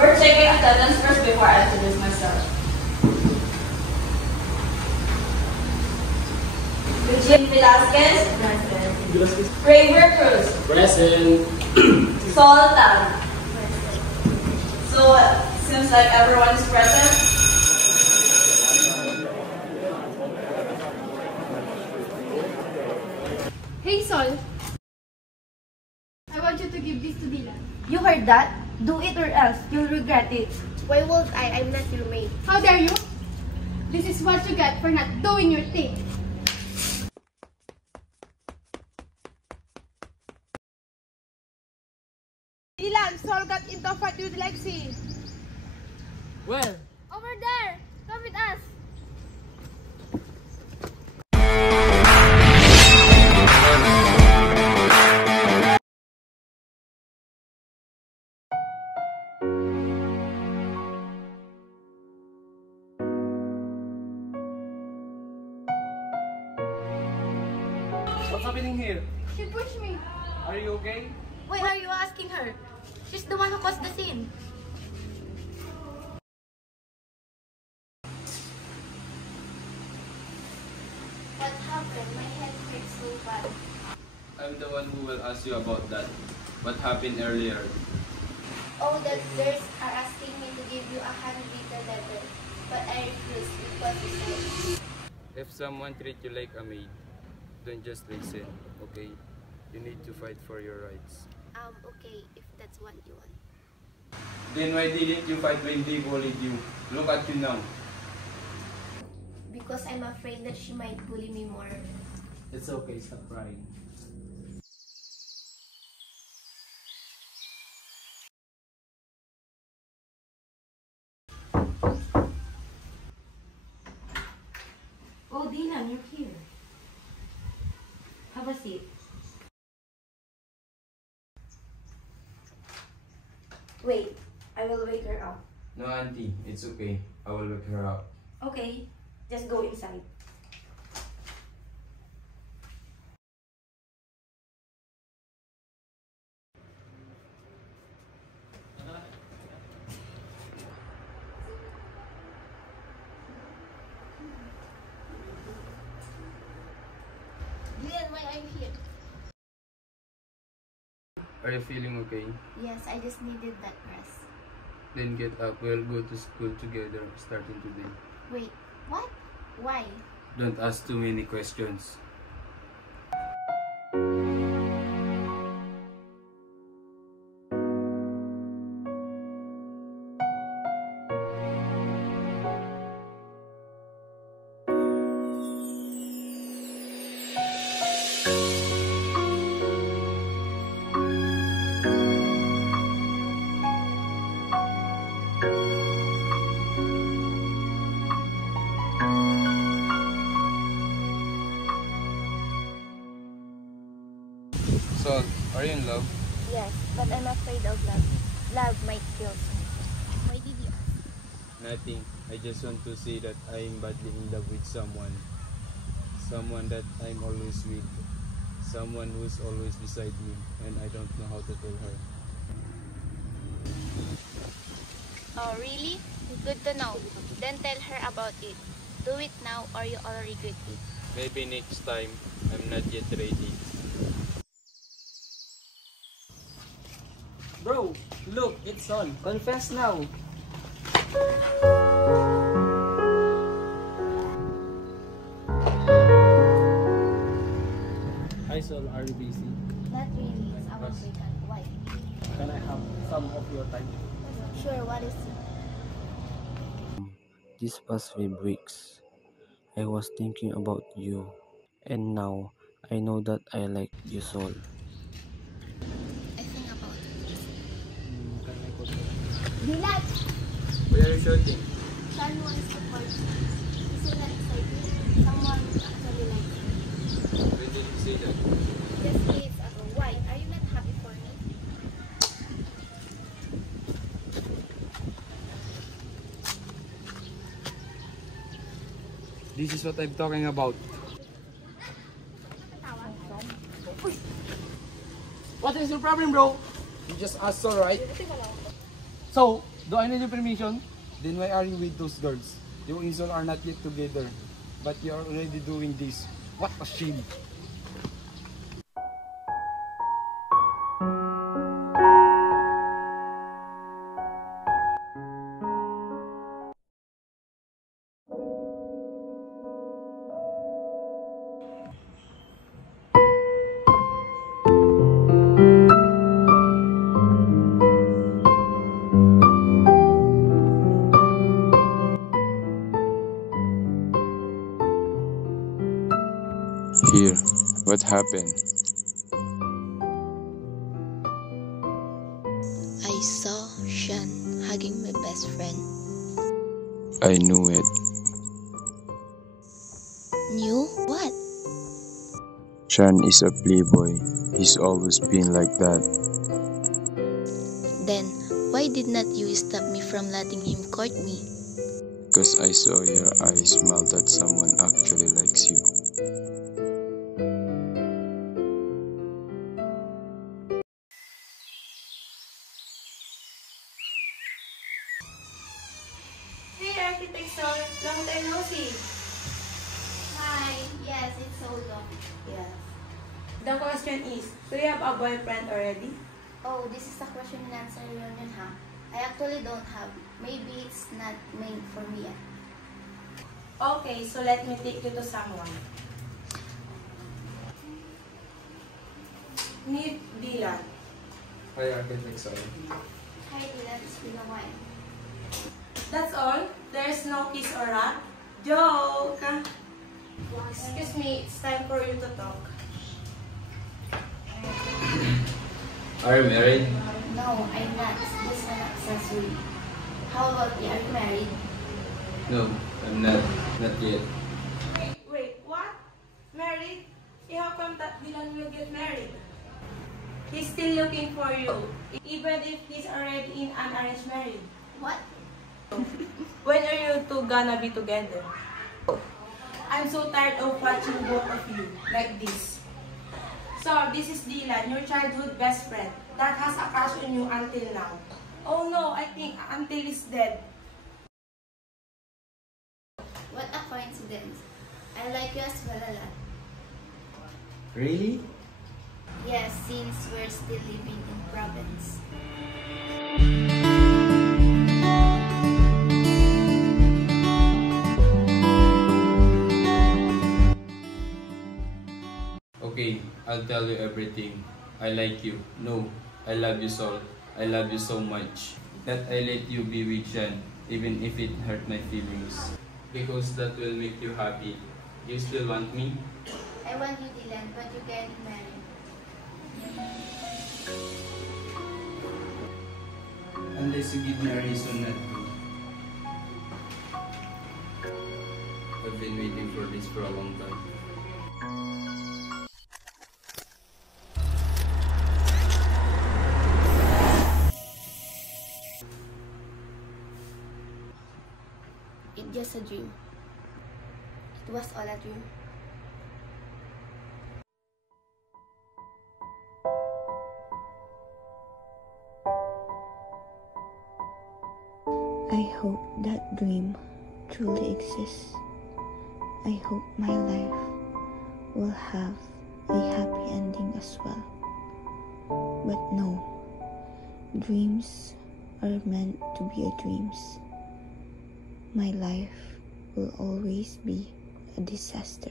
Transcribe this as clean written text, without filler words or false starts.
We're checking attendance first before I introduce myself. Eugene Velasquez. Present. Raver Cruz. Present. Sol Tan. So, seems like everyone is present. Hey Sol, I want you to give this to Dylan. You heard that? Do it or else you'll regret it. Why won't I? I'm not your mate. How dare you? This is what you get for not doing your thing. Dylan, Sol got into a fight with Lexi. Where? Over there! Come with us! What's happening here? She pushed me. Are you okay? Why are you asking her? She's the one who caused the scene. What happened? My head hurts so bad. I'm the one who will ask you about that. What happened earlier? Oh, the girls are asking me to give you a handwritten letter, but I refuse because it's late. If someone treat you like a maid, don't just listen, okay? You need to fight for your rights. Okay, if that's what you want. Then why didn't you fight when they bullied you? Look at you now. Because I'm afraid that she might bully me more. It's okay, stop crying. Oh, Dylan, you're here. Have a seat. Wait, I will wake her up. No, auntie, it's okay. I will wake her up. Okay, just go inside. Dylan, why are you here? Are you feeling okay? Yes, I just needed that rest. Then get up. We'll go to school together starting today. Wait, what? Why? Don't ask too many questions. So, are you in love? Yes, but I'm afraid of love. Love might kill me. Why did you ask? Nothing. I just want to say that I am badly in love with someone. Someone that I'm always with. Someone who's always beside me, and I don't know how to tell her. Oh, really? Good to know. Then tell her about it. Do it now or you'll regret it. Maybe next time. I'm not yet ready. Bro, look, it's on. Confess now. Hi Sol, are you busy? Not really. It's our weekend. Why? Can I have some of your time? Sure, what is it? These past 5 weeks, I was thinking about you, and now I know that I like you, Sol. I think about it. Can I go to Dylan! Why are you shouting? Son wants to party. Isn't that exciting? Someone actually likes me. When did you say that? Just days ago. Why? Are you not happy for me? This is what I'm talking about. What is your problem, bro? You just asked Sol, right? So, Do I need your permission? Then why are you with those girls? You and Sol are not yet together, but you are already doing this. What a shame! Here, what happened? I saw Sean hugging my best friend. I knew it. Knew what? Sean is a playboy. He's always been like that. Then, why did not you stop me from letting him court me? Because I saw your eyes smile that someone actually likes you. Hey, Architect Sol. Long time no see. Hi. Yes, it's so long. Yes. The question is, do you have a boyfriend already? Oh, this is a question and answer reunion, huh? I actually don't have. Maybe it's not made for me yet. Okay, so let me take you to someone. Meet Dylan. Hi, Architect Sol. Hi, Dylan. It's been a while. That's all? There's no kiss or rap? Joke! Excuse me, it's time for you to talk. Are you married? No, I'm not. Just an accessory. How about you? Are you married? No, I'm not. Not yet. Wait, what? Married? How come that Dylan will get married? He's still looking for you, even if he's already in an arranged marriage. What? When are you two gonna be together? I'm so tired of watching both of you like this. So, this is Dylan, your childhood best friend that has a crush on you until now. Oh no, I think until is dead. What a coincidence. I like you as well a lot. Really? Yes, since we're still living in province. Okay, I'll tell you everything. I like you. No, I love you, Sol. I love you so much that I let you be with Jan, even if it hurt my feelings. Because that will make you happy. You still want me? I want you, Dylan, but you can't marry. Unless you give me a reason not to. I've been waiting for this for a long time. It's just a dream. It was all a dream. I hope that dream truly exists. I hope my life will have a happy ending as well. But no, dreams are meant to be a dreams. My life will always be a disaster.